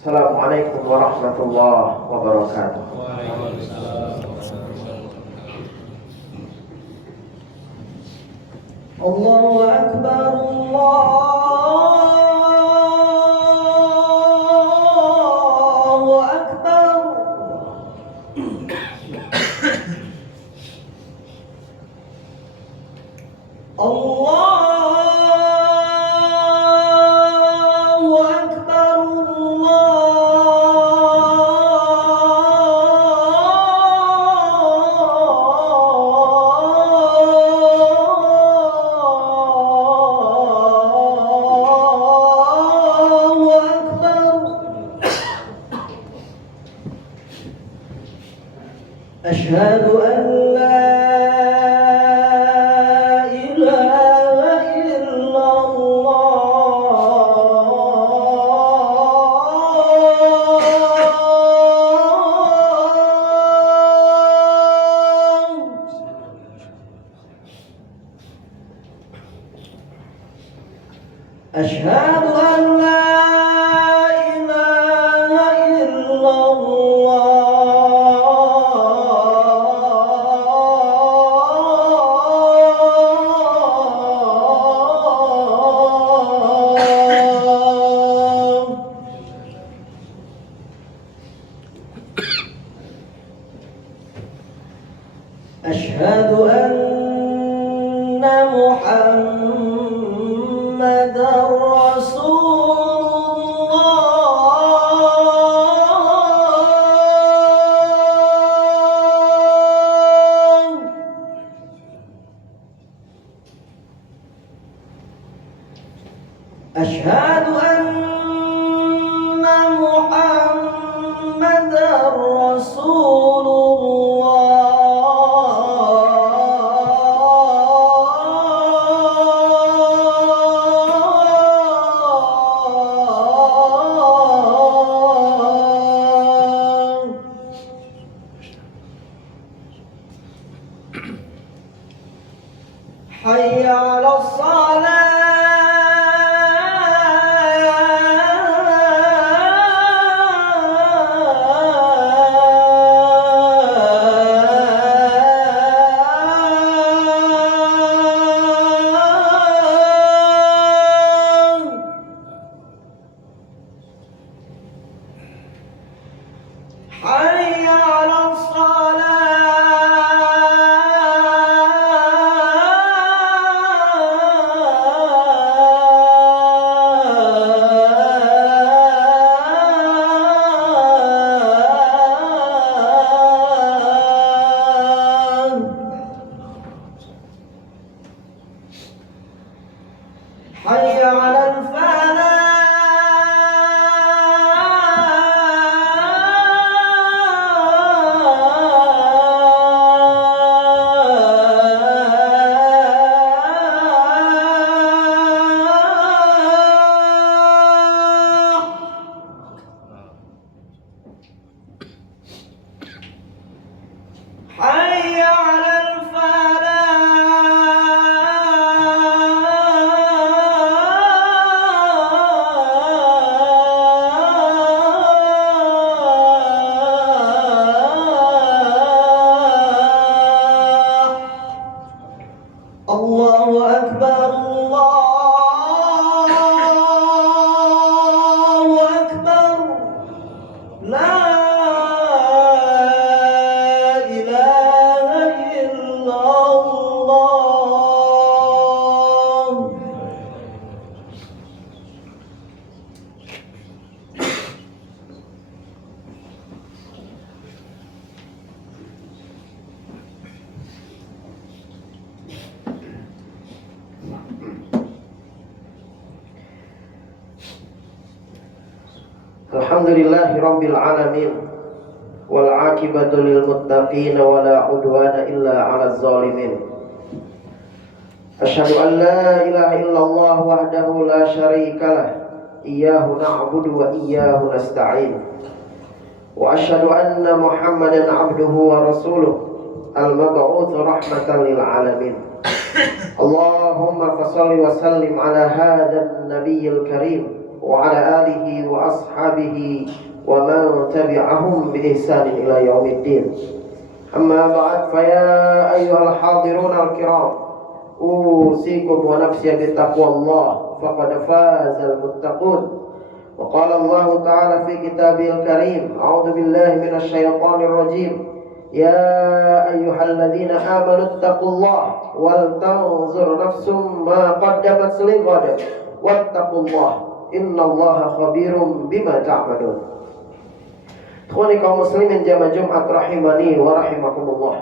Assalamualaikum warahmatullahi wabarakatuh. Allahu Akbar, Allahu Akbar. أشهد أن لا إله إلا الله. أشهد أن لا إله إلا أشهد أن محمدًا رسول الله. أشهد أن محمدًا رسول حي على حي على حي على حي على الله أكبر، الله أكبر، لا إله إلا الله. Alhamdulillahi Rabbil Alamin, wal aqibatu lil muttaqin wa la udwana illa 'alal zalimin. Asyhadu an la ilaha illallah wahdahu la syarika lah, iyyahu na'budu wa iyyahu nasta'in. Wa asyhadu anna Muhammadan 'abduhu wa rasuluh, al-mab'uts rahmatan lil alamin. Allahumma fashalli wa sallim ala hadzal nabiyil karim وعلى آله وأصحابه ومن تبعهم بإحسان إلى يوم الدين. أما بعد فيا أيها الحاضرون الكرام أوصيكم ونفسي بتقوى الله فقد فاز المتقون. وقال الله تعالى في كتابه الكريم أعوذ بالله من الشيطان الرجيم يا أيها الذين آمنوا اتقوا الله ولتنظر نفس ما قدمت لغد واتقوا الله إن الله خبير بما تعملون. Ikhwani kaum muslimin jamaah Jumat rahimani wa rahimakumullah.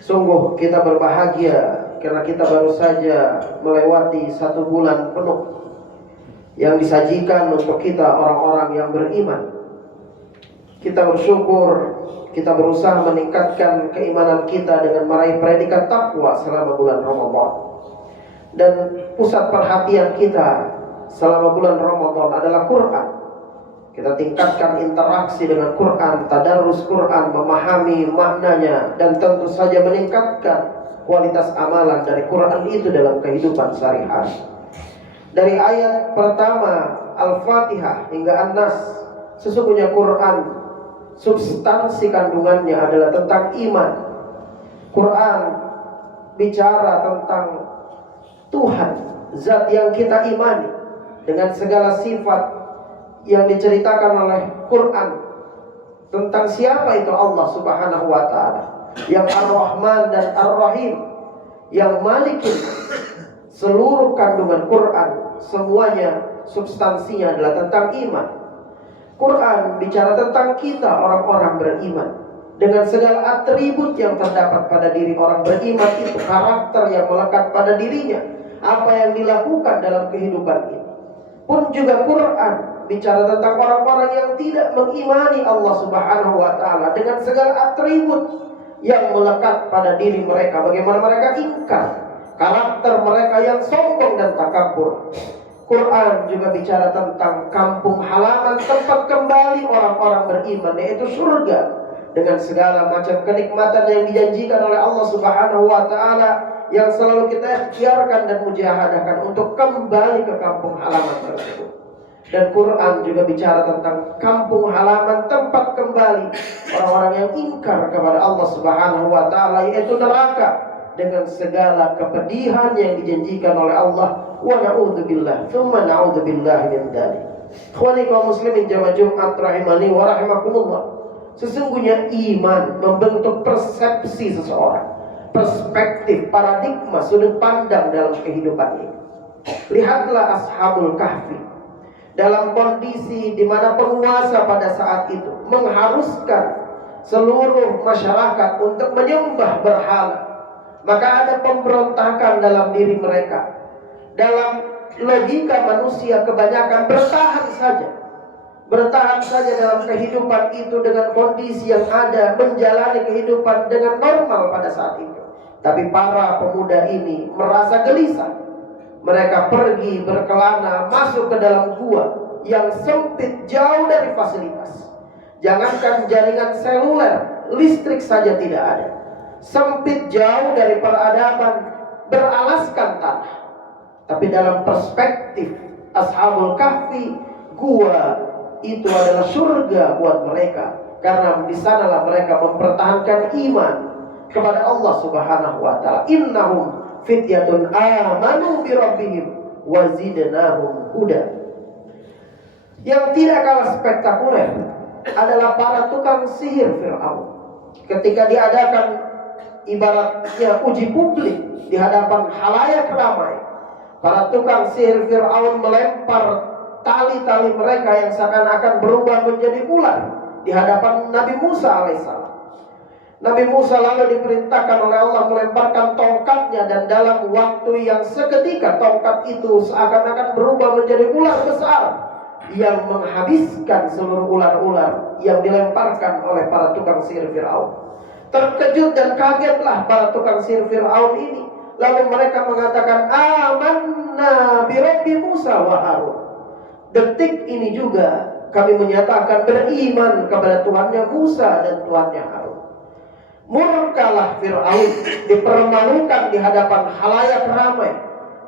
Sungguh kita berbahagia karena kita baru saja melewati 1 bulan penuh yang disajikan untuk kita orang-orang yang beriman. Kita bersyukur, kita berusaha meningkatkan keimanan kita dengan meraih predikat takwa selama bulan Ramadan. Dan pusat perhatian kita selama bulan Ramadan adalah Quran. Kita tingkatkan interaksi dengan Quran, tadarus Quran, memahami maknanya, dan tentu saja meningkatkan kualitas amalan dari Quran itu dalam kehidupan sehari-hari. Dari ayat pertama Al-Fatihah hingga An-Nas, sesungguhnya Quran substansi kandungannya adalah tentang iman. Quran bicara tentang Tuhan, zat yang kita imani dengan segala sifat yang diceritakan oleh Quran tentang siapa itu Allah Subhanahu wa ta'ala, yang Ar-Rahman dan Ar-Rahim, yang Malikin. Seluruh kandungan Quran semuanya substansinya adalah tentang iman. Quran bicara tentang kita orang-orang beriman dengan segala atribut yang terdapat pada diri orang beriman itu, karakter yang melekat pada dirinya, apa yang dilakukan dalam kehidupan ini. Pun juga Quran bicara tentang orang-orang yang tidak mengimani Allah Subhanahu wa ta'ala dengan segala atribut yang melekat pada diri mereka, bagaimana mereka ingkar, karakter mereka yang sombong dan takabur. Quran juga bicara tentang kampung halaman, tempat kembali orang-orang beriman, yaitu surga, dengan segala macam kenikmatan yang dijanjikan oleh Allah Subhanahu wa ta'ala, yang selalu kita ikhtiarkan dan mujahadahkan untuk kembali ke kampung halaman tersebut. Dan Quran juga bicara tentang kampung halaman, tempat kembali orang-orang yang ingkar kepada Allah Subhanahu wa ta'ala, yaitu neraka, dengan segala kepedihan yang dijanjikan oleh Allah. Wa na'udzubillah, tsumma na'udzubillah min dzalik. Ikhwani kaum muslimin jamaah Jumat rahimani wa rahimakumullah. Sesungguhnya iman membentuk persepsi seseorang, perspektif, paradigma, sudut pandang dalam kehidupan ini. Lihatlah Ashabul Kahfi, dalam kondisi di mana penguasa pada saat itu mengharuskan seluruh masyarakat untuk menyembah berhala, maka ada pemberontakan dalam diri mereka. Dalam logika manusia kebanyakan bertahan saja dalam kehidupan itu dengan kondisi yang ada, menjalani kehidupan dengan normal pada saat itu. Tapi para pemuda ini merasa gelisah. Mereka pergi berkelana masuk ke dalam gua yang sempit, jauh dari fasilitas. Jangankan jaringan seluler, listrik saja tidak ada. Sempit, jauh dari peradaban, beralaskan tanah. Tapi dalam perspektif Ashabul Kahfi, gua itu adalah surga buat mereka, karena di sanalah mereka mempertahankan iman kepada Allah Subhanahu wa ta'ala. Innahum fityatun amanu bi rabbihim wa zidnahum huda. Yang tidak kalah spektakuler adalah para tukang sihir Fir'aun. Ketika diadakan ibaratnya uji publik di hadapan khalayak ramai, para tukang sihir Fir'aun melempar tali-tali mereka yang seakan-akan berubah menjadi ular di hadapan Nabi Musa alaihissalam. Nabi Musa lalu diperintahkan oleh Allah melemparkan tongkatnya, dan dalam waktu yang seketika tongkat itu seakan-akan berubah menjadi ular besar yang menghabiskan seluruh ular-ular yang dilemparkan oleh para tukang sihir Fir'aun. Terkejut dan kagetlah para tukang sihir Fir'aun ini. Lalu mereka mengatakan, amanna bi Rabbi Musa wa Harun. Detik ini juga kami menyatakan beriman kepada Tuhannya Musa dan Tuhannya Harun. Murkalah Fir'aun, dipermalukan di hadapan khalayak ramai.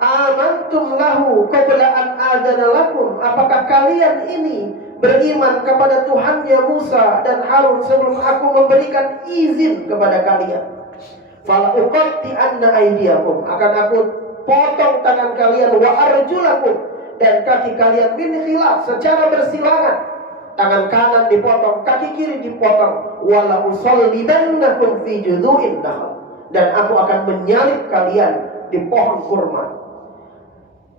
Amantum lahu qabla an adzana adzana lakum, apakah kalian ini beriman kepada Tuhannya Musa dan Harun sebelum aku memberikan izin kepada kalian? Fala uqatti anna aydiyakum, akan aku potong tangan kalian, wa arjulakum, dan kaki kalian min khilaf, secara bersilangan. Tangan kanan dipotong, kaki kiri dipotong. Wala usallibannakum fi judhu'in nahl, dan aku akan menyalib kalian di pohon kurma.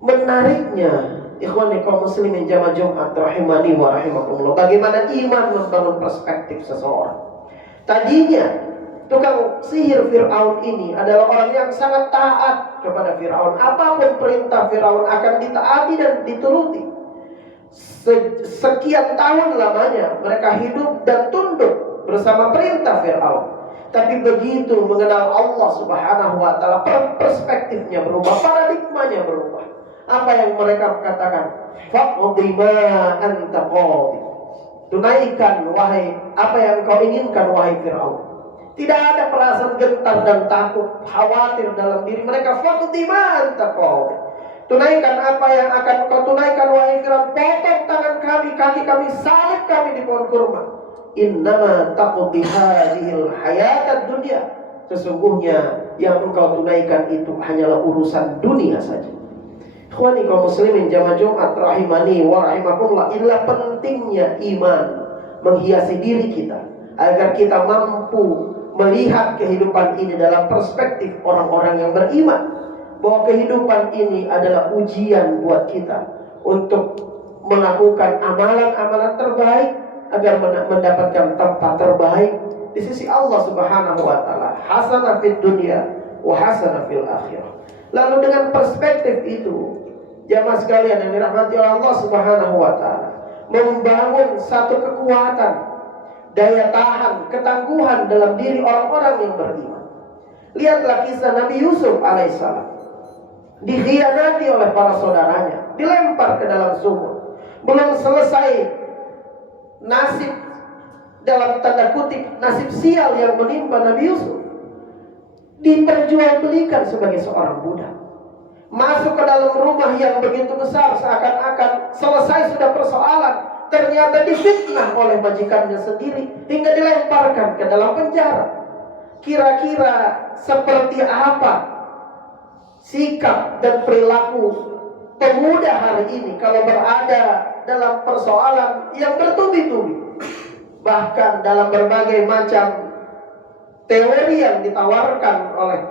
Menariknya, ikhwani kaum muslimin jamaah Jumat rahimani wa rahimakumullah, bagaimana iman membangun perspektif seseorang. Tadinya tukang sihir Fir'aun ini adalah orang yang sangat taat kepada Fir'aun. Apapun perintah Fir'aun akan ditaati dan dituruti. Sekian tahun lamanya mereka hidup dan tunduk bersama perintah Fir'aun. Tapi begitu mengenal Allah Subhanahu wa ta'ala, perspektifnya berubah, paradigmanya berubah. Apa yang mereka katakan? Faqdi ma anta qadi. Tunaikan wahai apa yang kau inginkan wahai Fir'aun. Tidak ada perasaan gentar dan takut, khawatir dalam diri mereka. Faqdi ma anta qadi. Tunaikan apa yang akan kau tunaikan wahai Fir'aun. Potong tangan kami, kaki kami, salib kami di pohon kurma. Innama taqdi hadhil hayatad dunya. Sesungguhnya yang engkau tunaikan itu hanyalah urusan dunia saja. Ikhwani kaum muslimin jamaah Jumat rahimani wa rahimakumullah, inilah pentingnya iman menghiasi diri kita agar kita mampu melihat kehidupan ini dalam perspektif orang-orang yang beriman, bahwa kehidupan ini adalah ujian buat kita untuk melakukan amalan-amalan terbaik agar mendapatkan tempat terbaik di sisi Allah Subhanahu wa ta'ala. Hasanah fid dunya wa hasanah fil akhirah. Lalu dengan perspektif itu, jamaah sekalian yang dirahmati oleh Allah Subhanahu wa ta'ala, membangun satu kekuatan, daya tahan, ketangguhan dalam diri orang-orang yang beriman. Lihatlah kisah Nabi Yusuf alaihissalam. Dikhianati oleh para saudaranya, dilempar ke dalam sumur. Belum selesai nasib, dalam tanda kutip, nasib sial yang menimpa Nabi Yusuf, diperjualbelikan sebagai seorang budak. Masuk ke dalam rumah yang begitu besar, seakan-akan selesai sudah persoalan, ternyata difitnah oleh majikannya sendiri hingga dilemparkan ke dalam penjara. Kira-kira seperti apa sikap dan perilaku pemuda hari ini kalau berada dalam persoalan yang bertubi-tubi? Bahkan dalam berbagai macam teori yang ditawarkan oleh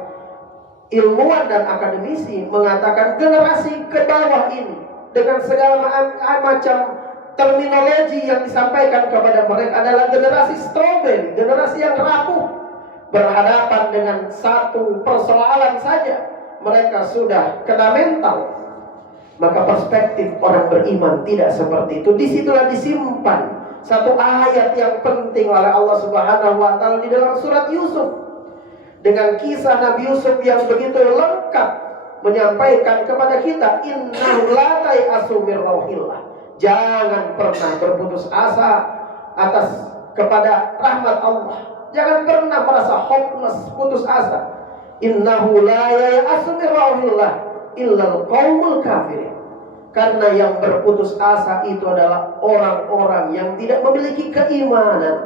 ilmuwan dan akademisi mengatakan generasi ke bawah ini dengan segala macam terminologi yang disampaikan kepada mereka adalah generasi strawberry, generasi yang rapuh. Berhadapan dengan satu persoalan saja mereka sudah kena mental. Maka perspektif orang beriman tidak seperti itu. Disitulah disimpan satu ayat yang penting oleh Allah Subhanahu wa ta'ala di dalam surat Yusuf, dengan kisah Nabi Yusuf yang begitu lengkap menyampaikan kepada kita, innahu la tai'asu min rauhillah. Jangan pernah berputus asa atas kepada rahmat Allah. Jangan pernah merasa hopeless, putus asa. Innahu la yai'asu min rauhillah illal qaumul kafirin. Karena yang berputus asa itu adalah orang-orang yang tidak memiliki keimanan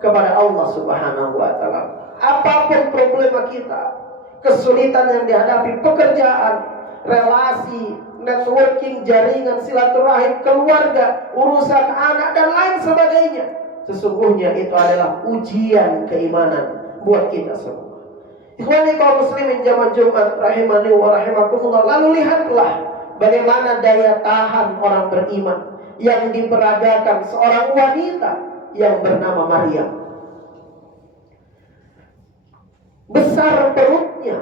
kepada Allah Subhanahu wa ta'ala. Apapun problema kita, kesulitan yang dihadapi, pekerjaan, relasi, networking, jaringan, silaturahim, keluarga, urusan anak, dan lain sebagainya, sesungguhnya itu adalah ujian keimanan buat kita semua. Ikhwani kaum muslimin jamaah Jumat rahimani wa rahimakumullah. Lalu lihatlah bagaimana daya tahan orang beriman yang diperagakan seorang wanita yang bernama Maryam. Besar perutnya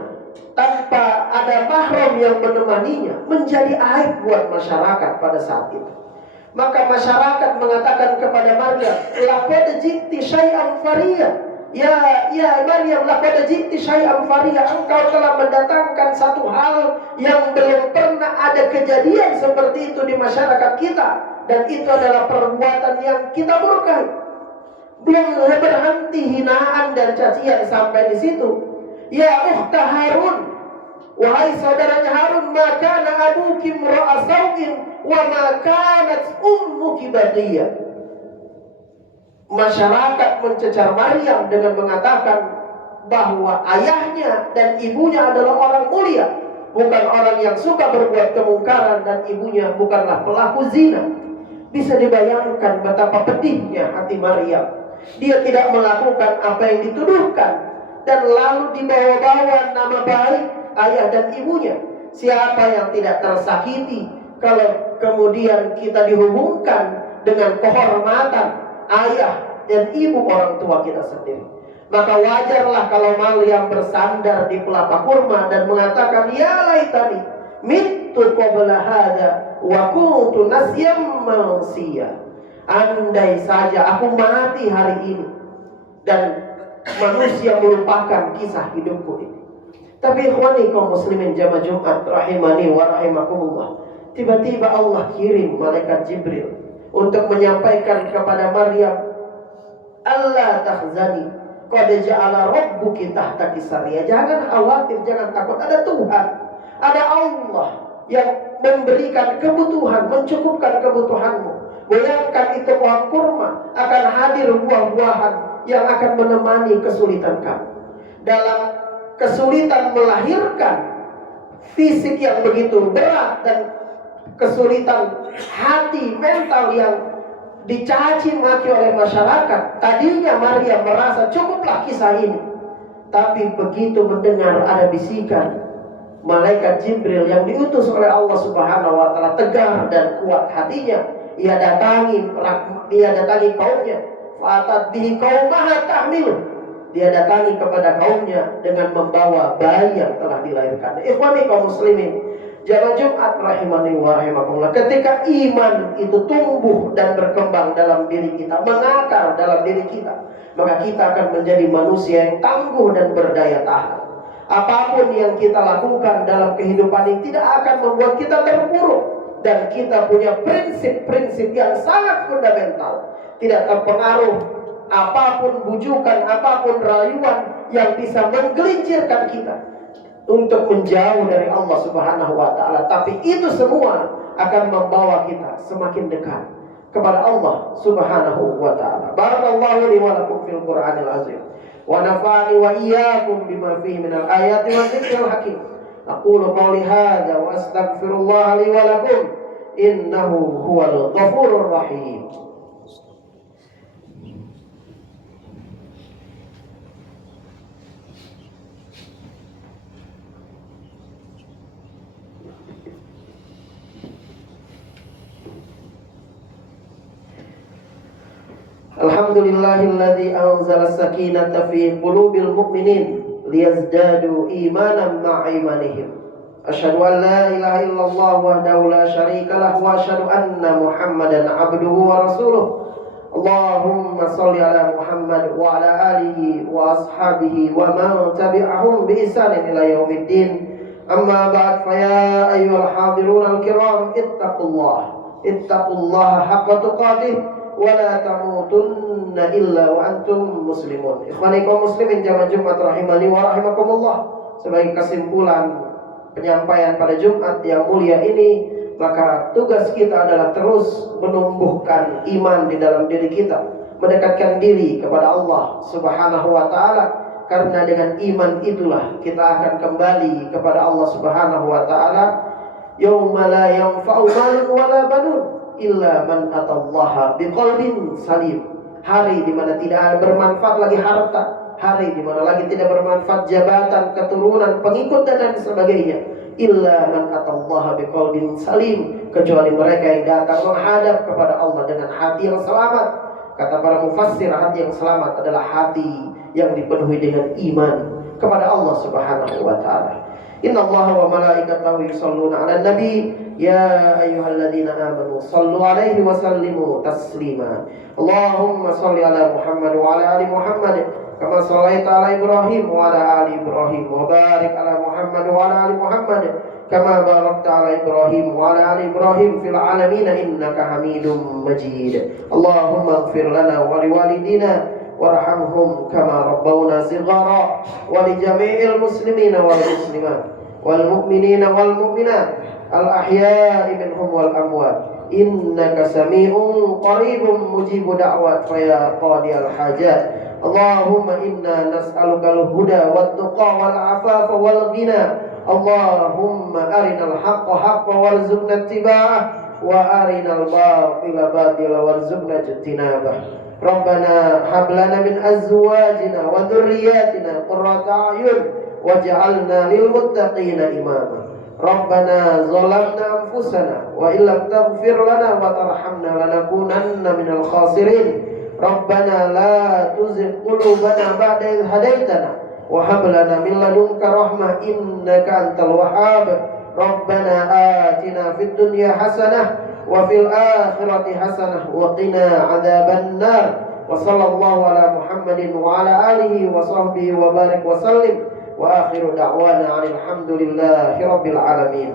tanpa ada mahram yang menemaninya menjadi aib buat masyarakat pada saat itu. Maka masyarakat mengatakan kepada Maryam, laqad ji'ti syai'an fariya. Ya Maryam, laqad ji'ti syai'an fariya. Engkau telah mendatangkan satu hal yang belum pernah ada kejadian seperti itu di masyarakat kita, dan itu adalah perbuatan yang kita murkai. Belum berhenti hinaan dan cacian sampai di situ. Ya ukhta Harun, wahai saudaranya Harun, maka abuki imra'a sau'in, wa ma kanat ummuki baghiyah. Masyarakat mencecar Maryam dengan mengatakan bahwa ayahnya dan ibunya adalah orang mulia, bukan orang yang suka berbuat kemungkaran, dan ibunya bukanlah pelaku zina. Bisa dibayangkan betapa pedihnya hati Maryam. Dia tidak melakukan apa yang dituduhkan, dan lalu dibawa-bawa nama baik ayah dan ibunya. Siapa yang tidak tersakiti kalau kemudian kita dihubungkan dengan kehormatan ayah dan ibu orang tua kita sendiri? Maka wajarlah kalau Maryam bersandar di pelapa kurma dan mengatakan, ya laitani mittu qabla hada wa kuntu nasyam mansiya. Andai saja aku mati hari ini dan manusia melupakan kisah hidupku ini. Tapi ikhwani kaum muslimin jamaah Jumat rahimani wa rahimakumullah, tiba-tiba Allah kirim malaikat Jibril untuk menyampaikan kepada Maryam, Allah tahzani, qad ja'ala rabbuki tahtaki sariyah. Jangan khawatir, jangan takut, ada Tuhan, ada Allah yang memberikan kebutuhan, mencukupkan kebutuhanmu. Bayangkan itu pohon kurma, akan hadir buah-buahan yang akan menemani kesulitan kamu. Dalam kesulitan melahirkan fisik yang begitu berat dan kesulitan hati mental yang dicaci maki oleh masyarakat, tadinya Maria merasa cukuplah kisah ini. Tapi begitu mendengar ada bisikan malaikat Jibril yang diutus oleh Allah Subhanahu wa taala, tegar dan kuat hatinya. Ia datangi kaumnya. Fatat bihi qaumaha tahmilu. Dia datangi kepada kaumnya dengan membawa bayi yang telah dilahirkan. Ikhwani kaum muslimin, jamaah Jumat rahimani wa rahimakumullah, ketika iman itu tumbuh dan berkembang dalam diri kita, mengakar dalam diri kita, maka kita akan menjadi manusia yang tangguh dan berdaya tahan. Apapun yang kita lakukan dalam kehidupan ini tidak akan membuat kita terpuruk. Dan kita punya prinsip-prinsip yang sangat fundamental. Tidak terpengaruh apapun bujukan, apapun rayuan yang bisa menggelincirkan kita untuk menjauh dari Allah Subhanahu wa taala. Tapi itu semua akan membawa kita semakin dekat kepada Allah Subhanahu wa taala. Barakallahu li wa lakum fil Qur'anil azim. Wa nafa'ani wa iyyakum bima fihi minal ayati wa dzikril hakim. Aqulu qawli hadza wa astaghfirullah li wa lakum innahu huwal ghafurur rahim. Alhamdulillahilladzi anzala as-sakinata fi qulubil mu'minin liyazdadu imanan ma'a imanihim. Asyhadu an la ilaha illallah wahdahu la syarikalah wa asyhadu anna Muhammadan abduhu wa rasuluh. Allahumma shalli ala Muhammad wa ala alihi wa ashabihi wa man tabi'ahum bi ihsanin ila yaumiddin. Amma ba'd, fa ya ayyuhal hadirun al-kiram ittaqullaha haqqa tuqatih wa la tamutunna illa wa antum muslimun. Ikhwani kaum muslimin jamaah Jumat rahimani wa rahimakumullah, sebagai kesimpulan penyampaian pada Jumat yang mulia ini, maka tugas kita adalah terus menumbuhkan iman di dalam diri kita, mendekatkan diri kepada Allah Subhanahu wa taala, karena dengan iman itulah kita akan kembali kepada Allah Subhanahu wa taala. Yauma la yanfa'u malun wala banun illa man atallaha biqalbin salim. Hari di mana tidak bermanfaat lagi harta, hari di mana lagi tidak bermanfaat jabatan, keturunan, pengikut dan lain sebagainya, illa man atallaha biqalbin salim, kecuali mereka yang datang menghadap kepada Allah dengan hati yang selamat. Kata para mufassir, hati yang selamat adalah hati yang dipenuhi dengan iman kepada Allah Subhanahu wa taala. Inna Allah wa malaikatahu yusalluna 'alan nabi ya ayyuhalladzina amanu sallu 'alaihi wa sallimu taslima. Allahumma shalli 'ala Muhammad wa 'ala ali Muhammad kama shallaita 'ala Ibrahim wa 'ala ali Ibrahim wa barik 'ala Muhammad wa 'ala ali Muhammad kama barakta 'ala Ibrahim wa 'ala ali Ibrahim fil 'alamin innaka Hamidum Majid. Allahumma ighfir lana wa liwalidina warhamhum kama rabbawna shighara wa li jami'il muslimina wal muslimat wal mu'minina wal mu'minat الأحياء منهم والأموات إنك سميع قريب مجيب دعوات فيا قاضي الحاجات اللهم إنا نسألك الهدى والتقى والعفاف والغنى اللهم أرنا الحق حقا وارزقنا اتباعه وأرنا الباطل باطلا وارزقنا اجتنابه ربنا هب لنا من أزواجنا وذرياتنا قرة أعين واجعلنا للمتقين إماما ربنا ظلمنا أنفسنا وإن لم تغفر لنا وترحمنا لنكونن من الخاسرين ربنا لا تزغ قلوبنا بعد إذ هديتنا وهب لنا من لدنك رحمة إنك أنت الوهاب ربنا آتنا في الدنيا حسنة وفي الآخرة حسنة وقنا عذاب النار وصلى الله على محمد وعلى آله وصحبه وبارك وسلم وآخر دعوانا عن الحمد لله رب العالمين.